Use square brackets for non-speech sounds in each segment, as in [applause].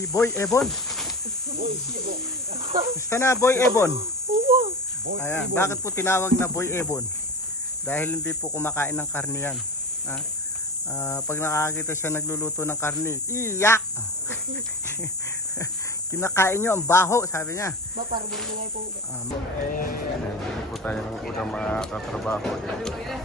Si Boy Ebon. Gusto na Boy Ebon? Ayan, bakit po tinawag na Boy Ebon? Dahil hindi po kumakain ng karne yan. Ha? Ah, pag nakakita siya nagluluto ng karne, iyak! [laughs] Kinakain nyo ang baho, sabi niya. Ba, parang bumingay po. Um, Hindi po tayo ng unang mga katrabaho. Tilapia.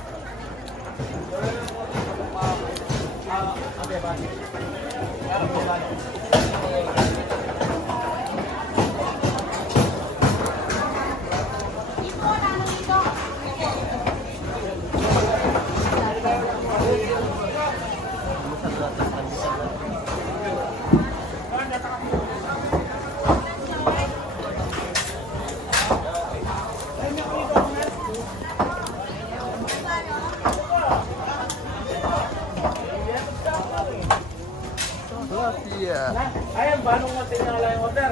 Ayan, paano mo tinala yung order?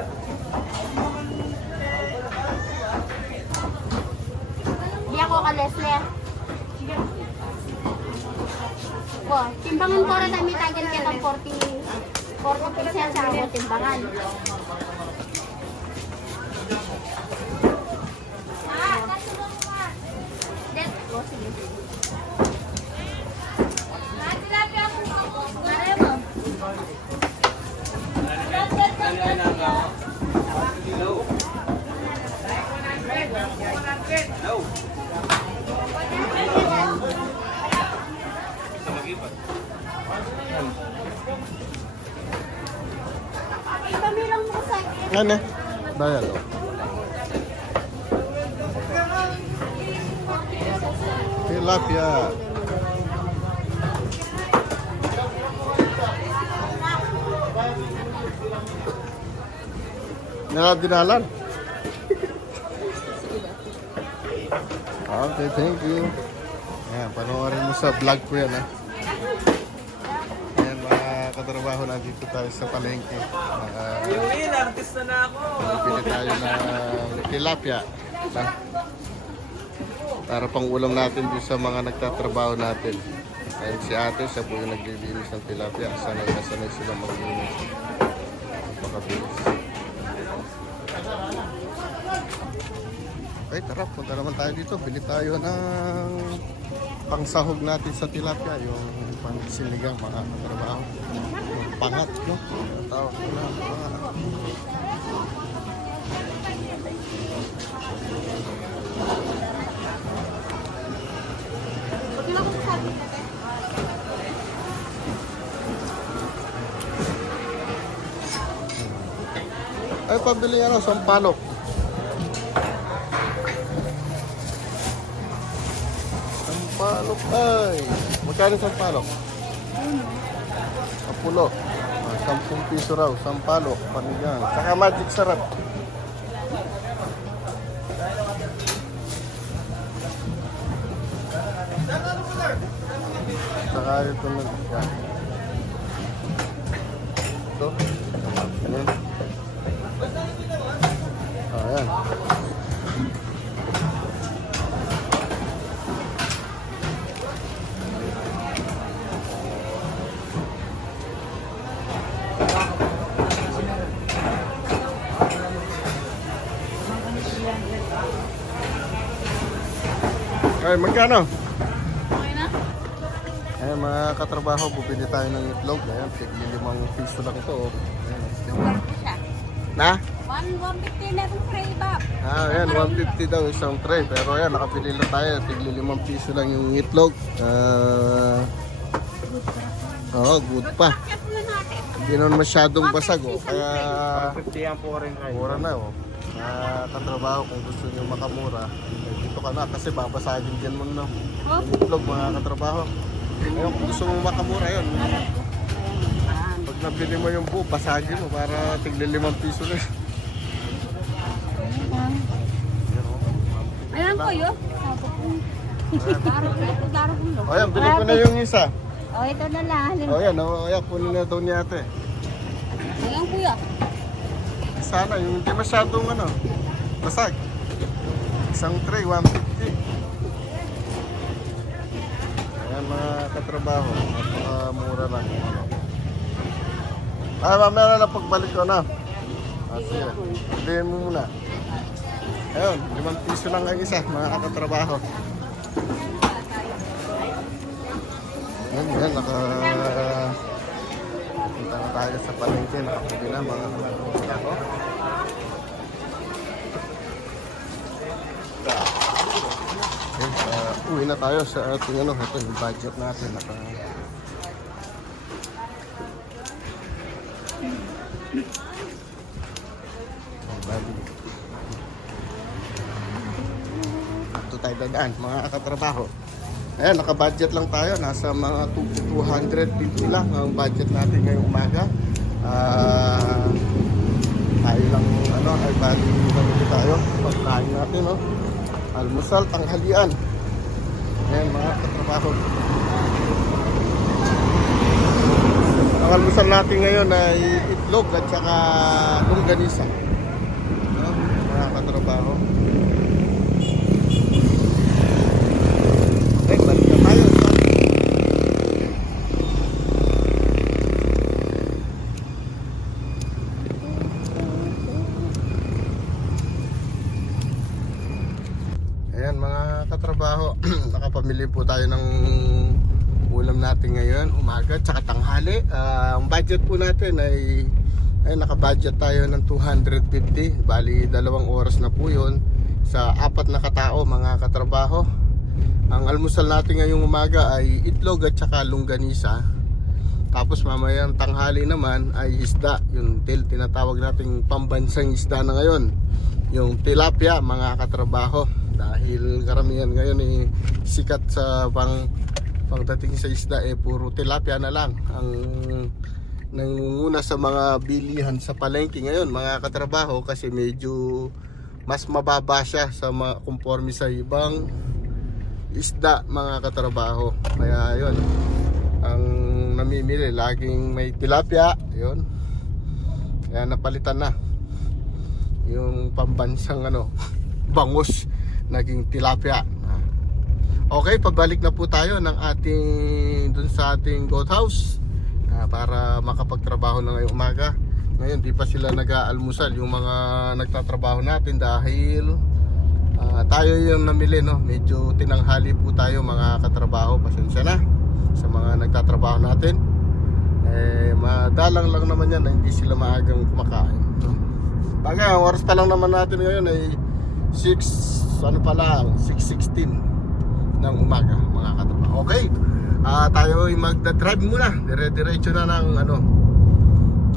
Di ako ka Leslie. Po, timbangan ko rin kami tagan kita 40 40 percent sa timbangan. Ano? Bayad oh. Tilapia. Nakadinalan. [laughs] Okay, thank you. Ayan, panoorin mo sa vlog ko yan, ha. Katrabaho, nandito tayo sa palengke. Uh, Yung win, artist na na ako. Pili tayo ng tilapia. Na, para pang ulam natin din sa mga nagtatrabaho natin. Ayun si ate, siya po yung naglilinis ng tilapia. Sanay na sanay sila maglinis. Makabilis. Okay, tara, punta naman tayo dito. Bili tayo ng pangsahog natin sa tilapia. Yung pang sinigang, mga katrabaho. Pangat, no? Tawag ko na, sabi natin. Ay, pabili ano, sampalok. Sampalok ay. Magkano sampalok? Kapulo. Ah, 10 piso raw, sampalok, panigang. Saka magic sarap. Saka ito na. Yan. Ay, magkano? Okay na? Ayan mga katrabaho, bubili tayo ng itlog. Ayan, tigli limang piso lang ito. oh. Ayan. Na? 150 na itong tray ba? Ah, ayan, 150 daw isang tray. Pero ayan, nakapili lang tayo. Tigli limang piso lang yung itlog. Ah, Oo, good pa. Hindi naman masyadong basag. Oh. Kaya, 50 ang rin kayo. mura na. Oh. Ah, katrabaho, kung gusto nyo makamura, ka na. Kasi babasagin din mo na. Itlog, mga katrabaho. Ayun, kung gusto mo makamura yun. Pag nabili mo yung buo, basagin mo para tigli limang piso na. Ayan po yun. Daro ulo, daro ulo. O yan, bili ko na yung isa. Oh, ito na lang. O yan, o yan, kunin na daw ni ate. Ayan kuya. Sana, yung hindi masyadong ano, basag. Isang tray, 150. Ayan mga katrabaho, mura lang. Ah, mamaya na lang pagbalik ko na. Ah, sige. Mo muna. Ayun, limang piso lang ang isa, mga katrabaho. Yan, yan, naka... Punta na tayo sa palengke. Nakapili na mga katrabaho. Okay, uh, uwi na tayo sa ating ano, ito yung budget natin. Naka... Oh. Ito tayo dadaan, mga katrabaho. Ayan, naka-budget lang tayo. Nasa mga 250 lang ang budget natin ngayong umaga. Ah... tayo lang, ano, ay bali tayo. Pagkain natin, no? Almusal, tanghalian. Ayan, mga katrabaho. Ang almusal natin ngayon ay itlog at saka longganisa. No? Mga katrabaho. Okay, balik na tayo. Ayan mga katrabaho, nakapamili po tayo ng ulam natin ngayon, umaga, tsaka tanghali. Ah, ang budget po natin ay, ay naka-budget tayo ng 250, bali dalawang oras na po yun sa apat na katao mga katrabaho. Ang almusal natin ngayong umaga ay itlog at tsaka longganisa. Tapos mamayang tanghali naman ay isda, yung til tinatawag nating pambansang isda na ngayon. Yung tilapia mga katrabaho dahil karamihan ngayon eh, sikat sa pang pagdating sa isda eh puro tilapia na lang ang nangunguna sa mga bilihan sa palengke ngayon mga katrabaho kasi medyo mas mababa siya sa mga conforme sa ibang isda mga katrabaho. Kaya yun ang namimili laging may tilapia yun. Kaya napalitan na yung pambansang ano [laughs] bangus naging tilapia. Okay pabalik na po tayo ng ating dun sa ating goat house ah, para makapagtrabaho na ngayong umaga. Ngayon di pa sila nag-aalmusal yung mga nagtatrabaho natin dahil ah, tayo yung namili no? Medyo tinanghali po tayo mga katrabaho pasensya na sa mga nagtatrabaho natin. Eh madalang lang naman yan na hindi sila maagang kumakain? Bagay, ang oras pa lang naman natin ngayon ay 6, ano pa lang, 6.16 ng umaga, mga katrabaho. Okay, ah tayo ay magda-drive muna. Dire-diretso na ng ano,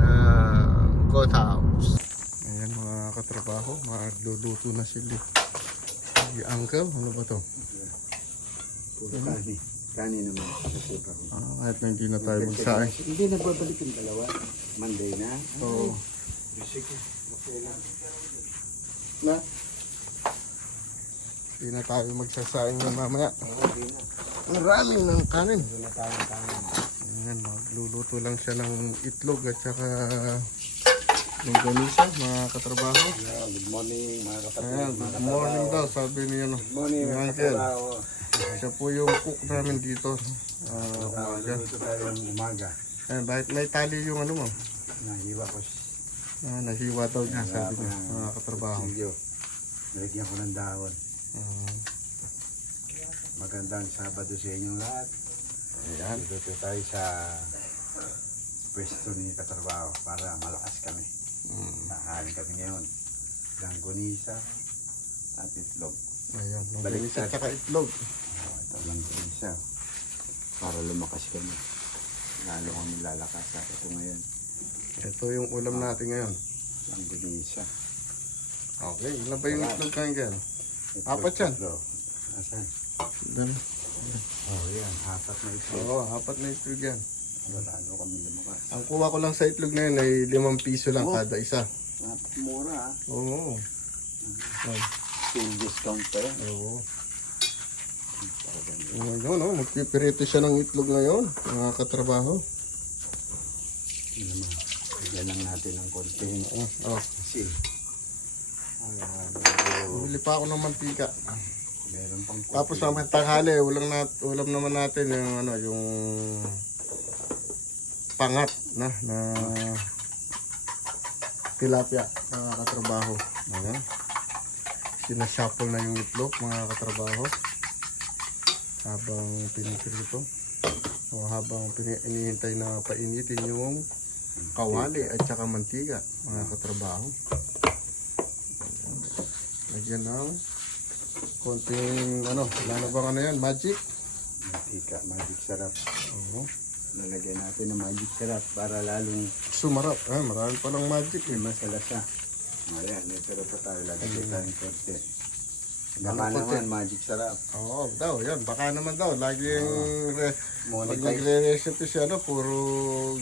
uh, court house. Ayan mga katrabaho, magluluto na sila. Si Uncle, ano ba to? Puro kani. Kani naman. Ah, kahit na hindi na tayo magsain. Hindi na babalik yung dalawa. Monday na. Oo. Lang. Na? Hindi na tayo magsasaing na mamaya. Okay na. Marami ng kanin. Doon na tayo kanin. Ayan, magluluto lang siya ng itlog at saka ng ganisa, mga katrabaho. Yeah, good morning mga kapatid. Ayan, good morning daw, sabi niya no. Good morning Ni mga katrabaho. Siya po yung cook namin dito. Ah, umaga. Umaga. Ayan, bakit may tali yung ano mo? Nahiwa ko Ah, nahiwa daw niya, sabi niya, mga katrabaho. Silyo. Nalagyan ko ng dahon. Ah, Magandang Sabado sa inyong lahat. ayan. Luluto tayo sa pwesto ni katrabaho para malakas kami. Mm, Nakain kami ngayon. Langgonisa at itlog. ayan, ganisa at saka itlog. Oh, ito lang po isa. Para lumakas kami. Lalo kami lalakas sa ito ngayon. Ito yung ulam natin ngayon. Ang gunisa. Okay, ilan ba yung itlog kain ka? Apat yan. Asan? Dala. Oh, yan. Apat na ito. Oo, apat na itlog yan. Lalo kami lumakas. Ang kuha ko lang sa itlog na yun ay limang piso lang Oh. kada isa. Mura ah. Oo. Oh, discount pa yan. Oo. Ngayon, no, magpipirito siya ng itlog ngayon, mga katrabaho. Bigyan lang natin ng konting Oh, oh. asin. Ayan. Bumili pa ako ng mantika. Meron pang. Tapos naman tanghali, ulam, nat ulam naman natin yung ano, yung pangat na na tilapia, mga katrabaho. Ayan. Sinashuffle na yung itlog, mga katrabaho. Habang piniprito. O habang pini- inihintay na painitin yung kawali at saka mantiga, mga katrabaho. Lagyan ng konting ano, wala na bang ano yan, magic? Mantika, magic sarap. Oo. Lalagyan natin ng magic sarap para lalong Sumarap. Ah, marami pa ng magic eh. masalasa. Ayan, may pero pa tayo. Lalagyan tayong konti. Ano Baka konti? naman, magic sarap. Oo, daw, yan. Baka naman daw. Laging, re, pag nagre-recipe siya, ano, puro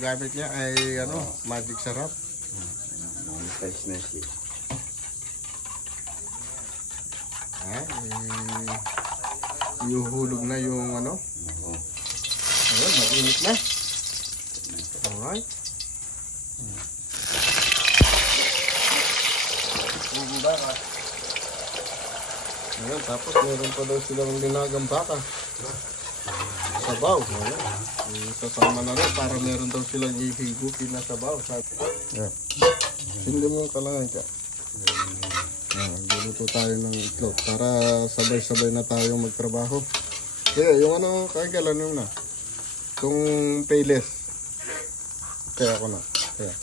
gamit niya ay, ano, magic sarap. Monetize na siya. Ah, eh, iuhulog na yung, ano, Oo. ayun, mainit na. Alright. Yung baka. Ayun, tapos meron pa daw silang linagang baka. Sabaw. Ayun. Isasama na rin para meron daw silang ihigupin na sabaw. Ayan. Hindi mo yung kalangan ka. Ayan, luluto tayo ng itlog para sabay-sabay na tayong magtrabaho. Kaya yung ano, kagalan yung na. Kung payless. Kaya ako na. Kaya.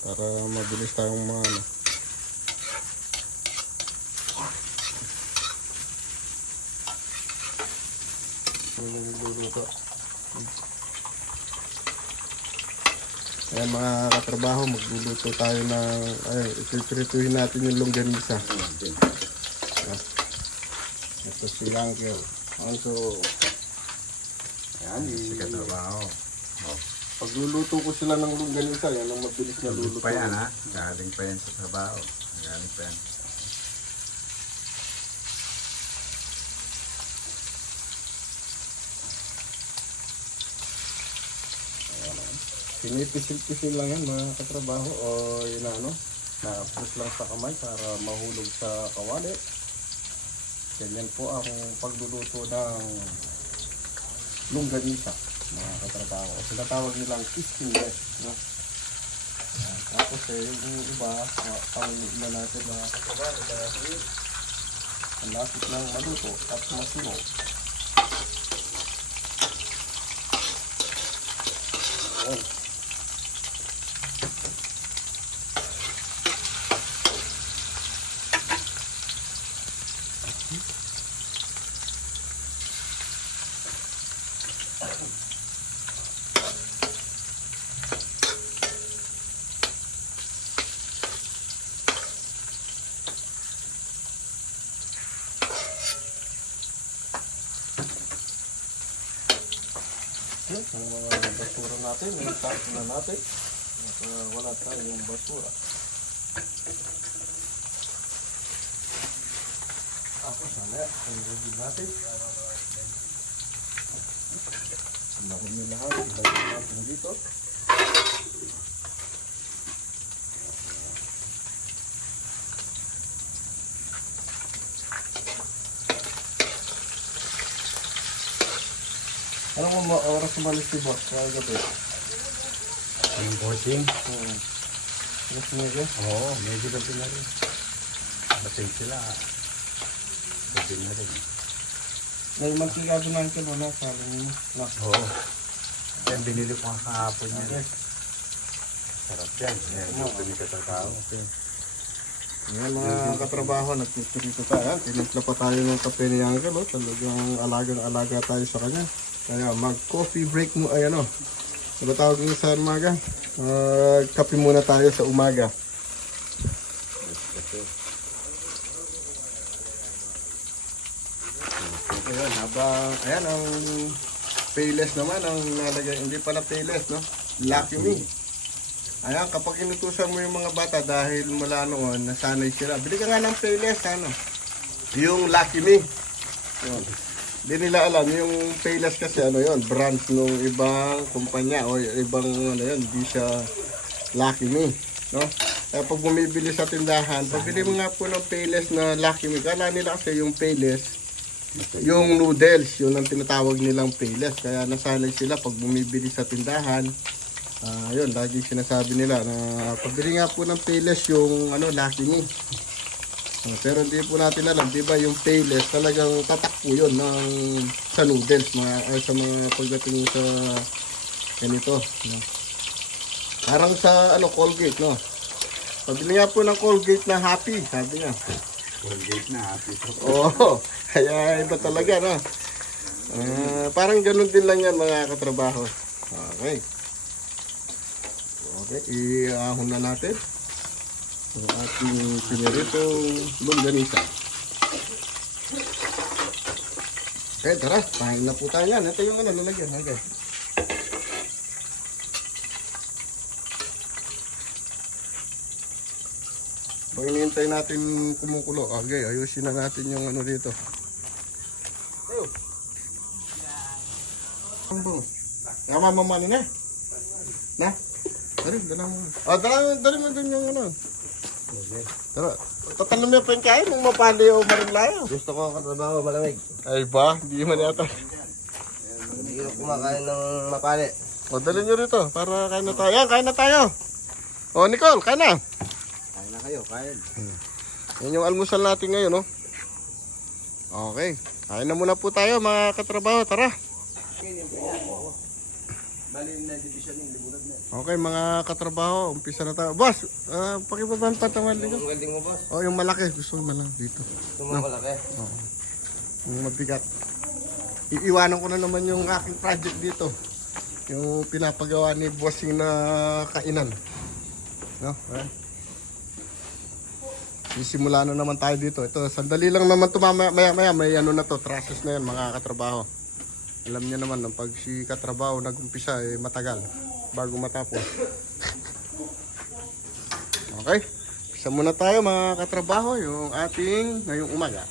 Para mabilis tayong mga ano. Luluto. Ayan mga katrabaho, magluluto tayo ng, ay, ipiprituhin natin yung longganisa. Ayan. Ito si Langkel. Also, Ayan, si katrabaho. Pagluluto ko sila ng longganisa, yan ang mabilis na luluto. pa yan ha. Galing pa yan sa trabaho. Galing pa yan. Pinipisil-pisil lang yan mga katrabaho o yun na ano, na-press lang sa kamay para mahulog sa kawali. Ganyan po ang pagluluto ng longganisa mga katrabaho. O sinatawag nilang kiskinless. No? Ayan. Tapos eh, yung iba, uh, ang iba natin katrabaho dahil ang lapit ng maluto at masimo. Ayan. Okay, ang mga basura natin, yung tapos na natin. At, uh, wala tayong basura. Tapos ang ready natin. Ang marumi lahat, ilagay natin dito. Ano mo oras umalis si boss? Kaya gabi. Yung bossing? Hmm. Alas nege? Oo, medyo gabi na rin. Basing sila. Gabi na rin. May mantika doon ang kilo na sabi mo. No. Oo. Yan, binili ko nga kahapon yan. Okay. Sarap yan. Yan, gusto ni katatao. Okay. Ngayon mga katrabaho, nagtitrito tayo. Tinimpla pa tayo ng kape ni Uncle. Oh. Talagang alagang-alaga tayo sa kanya. Kaya mag-coffee break mo. Ay ano. Ano tawag mo sa umaga? Uh, kape muna tayo sa umaga. Ayan, habang, ayan ang payless naman ang nalagay. Hindi pala payless, no? Lucky me. Ayan, kapag inutusan mo yung mga bata dahil mula noon, nasanay sila. Bili ka nga ng payless, ano? Yung Lucky Me. Yun. Hindi nila alam, yung payless kasi ano yon brand nung ibang kumpanya o ibang ano yun, hindi siya Lucky Me. No? Kaya pag bumibili sa tindahan, pabili mo nga po ng payless na Lucky Me. Kala nila kasi yung payless, yung noodles, yun ang tinatawag nilang payless. Kaya nasanay sila pag bumibili sa tindahan, Ah, yun, lagi sinasabi nila na pabili nga po ng Payless yung ano, laki ni. Ah, pero hindi po natin alam, di ba yung Payless talagang tatakpo yun ng sa noodles, mga, ay, sa mga pagdating sa ganito. No? Parang sa ano, Colgate, no? Pabili nga po ng Colgate na happy, sabi niya. Colgate na, happy. Oo, kaya iba talaga, no? Ah, parang ganun din lang yan mga katrabaho. Okay. Okay, iahon na natin ang ating piniritong longganisa. Okay, tara, kain na po tayo yan. Ito yung ano, lalagyan. Okay. Pag hinihintay natin kumukulo, okay, ayusin na natin yung ano dito. Ang bungo. Tama mamani na. Na? Dari, dala mo. Ah, dala, dala mo dun yung ano. Tara. Tatanong mo pa yung kain mong mapali o marimlayo. Gusto ko ang katrabaho malamig. Ay ba? Hindi man yata. Hindi ko kumakain ng mapali. O, dali nyo rito para kain na tayo. Yan, kain na tayo. O, Nicole, kain na. Kain na kayo, kain. Yan yung almusal natin ngayon, no? Okay. Kain na muna po tayo, mga katrabaho. Tara. Okay, mga katrabaho. Umpisa na tayo. Boss, uh, pakibaban pa taman dito. Ang galing mo, boss. Oh, yung malaki. Gusto ko malaki dito. Tumamalaki. Yung mabigat. Iiwanan ko na naman yung aking project dito. Yung pinapagawa ni Bossing na kainan. No? Ayan. Sisimula na naman tayo dito. Ito, sandali lang naman ito maya, maya, maya. May ano na to, trusses na yan mga katrabaho. Alam niyo naman, na pag si katrabaho nag-umpisa, eh, matagal bago matapos. okay? Isa muna tayo mga katrabaho, yung ating ngayong umaga.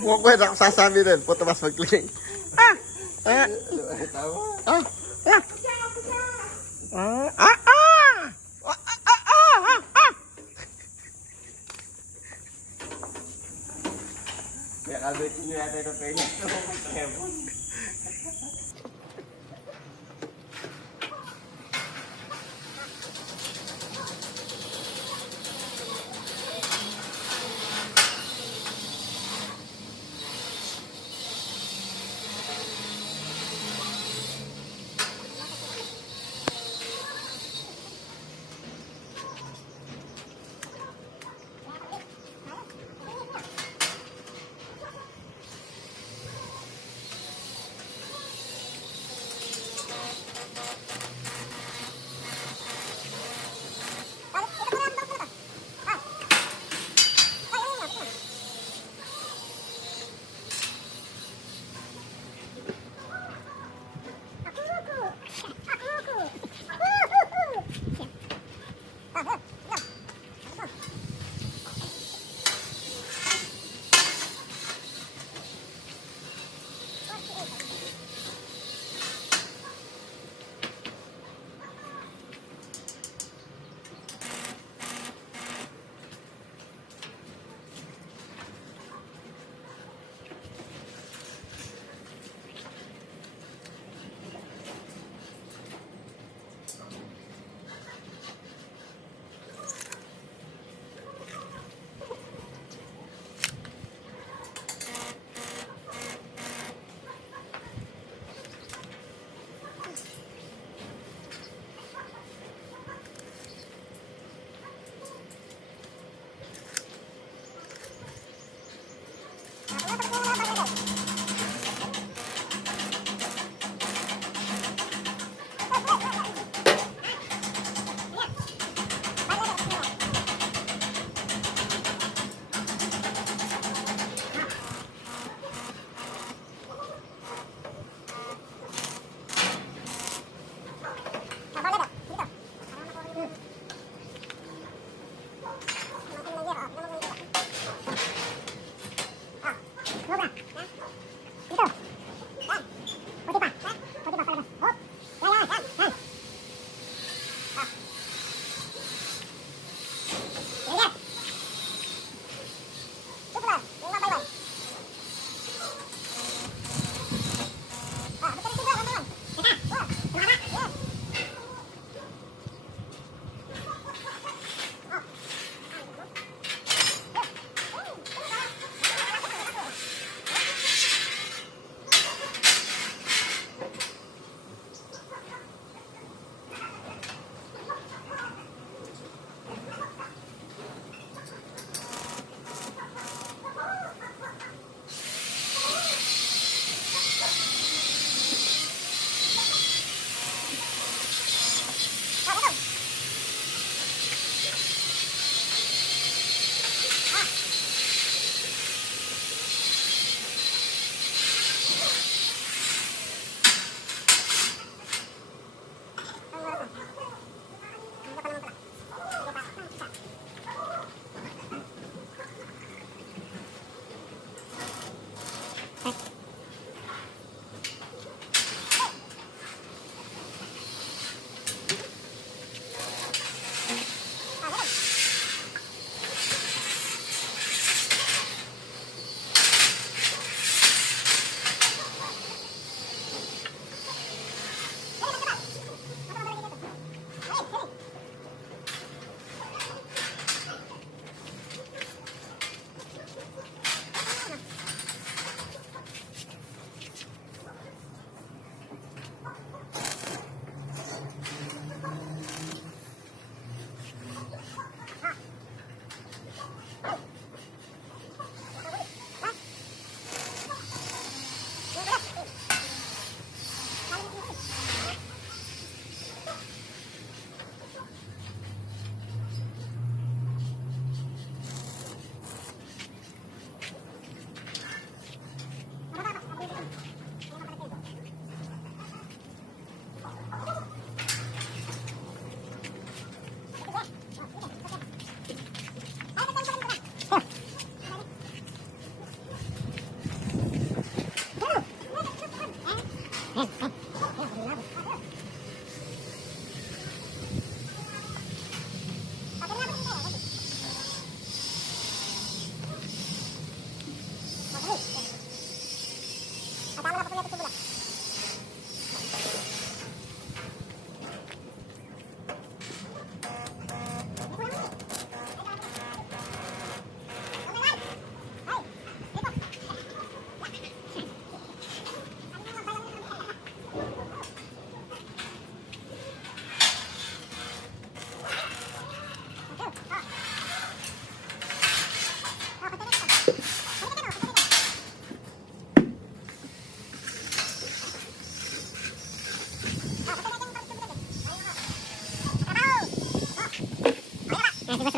Huwag ko na sasabi din. Puto mas magling. Ah! Ah! Ah! Ah! Ah! Ah! Ah! Ah! Ah! Ah! Kaya nyo yata ito kayo.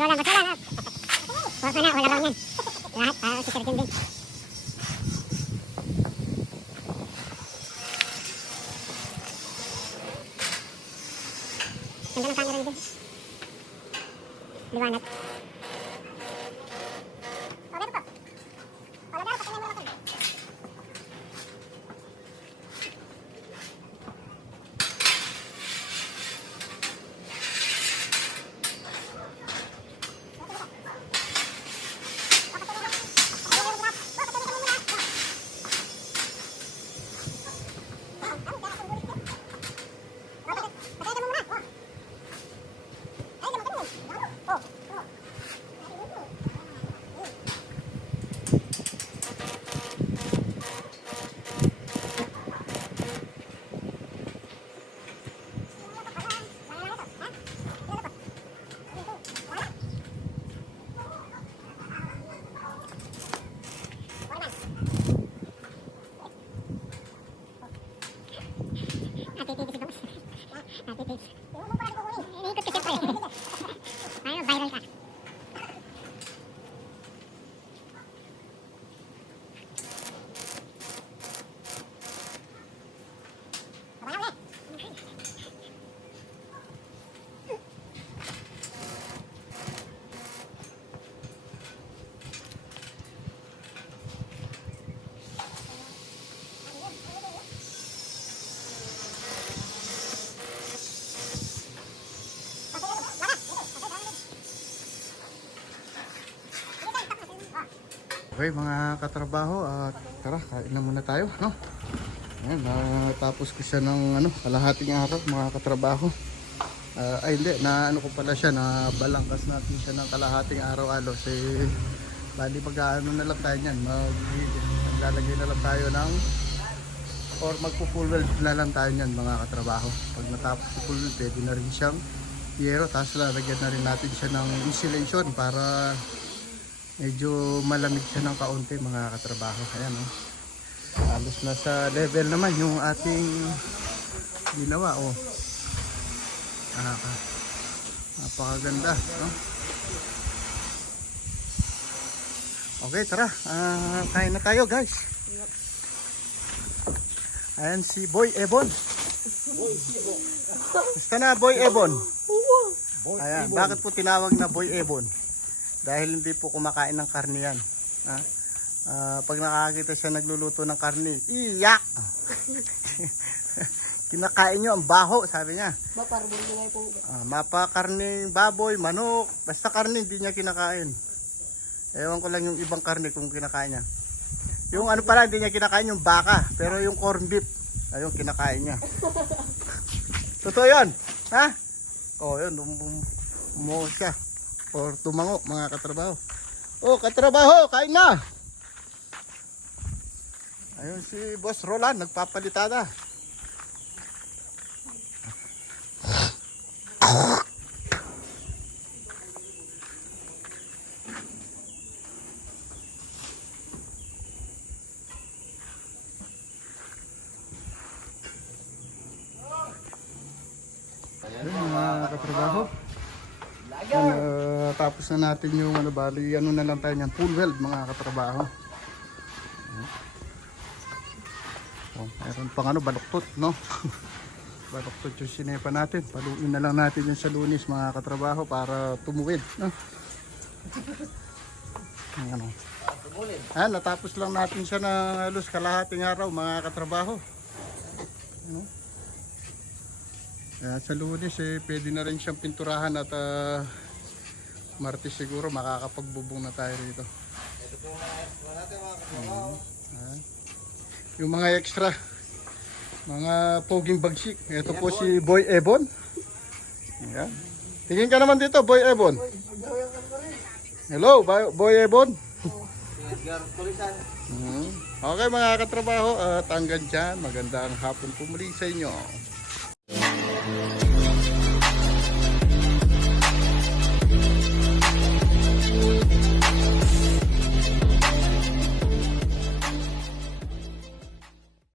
Nasi Boss Roland, Boss Roland. Bye. Okay mga katrabaho, at tara, kain na muna tayo, no? Ayan, natapos ko siya ng ano, kalahating araw mga katrabaho. Ah, ay hindi, na ano ko pala siya, na balangkas natin siya ng kalahating araw alos. Eh, bali mag ano na lang tayo niyan, mag, maglalagay na lang tayo ng or magpo full weld na lang tayo niyan mga katrabaho. Pag natapos si full pwede na rin siyang yero, tapos lalagyan na rin natin siya ng insulation para medyo malamig siya ng kaunti mga katrabaho. Ayan oh. Halos nasa level naman yung ating ginawa oh. Nakaka napakaganda, no? Okay, tara. Ah, kain na tayo, guys. Ayan si Boy Ebon. Gusto na, Boy Ebon? Ayan, bakit po tinawag na Boy Ebon? Dahil hindi po kumakain ng karne yan. Ha? Ah, pag nakakita siya nagluluto ng karne, iyak! [laughs] Kinakain niyo ang baho, sabi niya. Ah, mapa karne, baboy, manok, basta karne hindi niya kinakain. Ewan ko lang yung ibang karne kung kinakain niya. Yung ano pala, hindi niya kinakain yung baka, pero yung corn beef, ayun, kinakain niya. [laughs] Totoo yun, ha? Oh, yun, um, um, umuho siya. Or tumango, mga katrabaho. Oh, katrabaho, kain na! Ayun si Boss Roland, nagpapalitada. Ayun, mga katrabaho. Yan, uh, tapos na natin yung ano bali, ano na lang tayo niyan, full weld mga katrabaho. Oh, meron pang ano, baluktot, no? [laughs] baluktot yung sinepa natin. Paluin na lang natin yung sa lunis mga katrabaho para tumuwid, no? Ano. Ah, natapos lang natin siya ng halos kalahating araw mga katrabaho. Ano? Kaya sa lunes eh, pwede na rin siyang pinturahan at ah, Martes siguro makakapagbubong na tayo rito. Ah. Yung mga extra, mga poging bagsik. Ito po si Boy Ebon. Ayan. Tingin ka naman dito, Boy Ebon. Hello, Boy Ebon. Mhm. Okay mga katrabaho, at hanggang dyan, magandang hapon po muli sa inyo.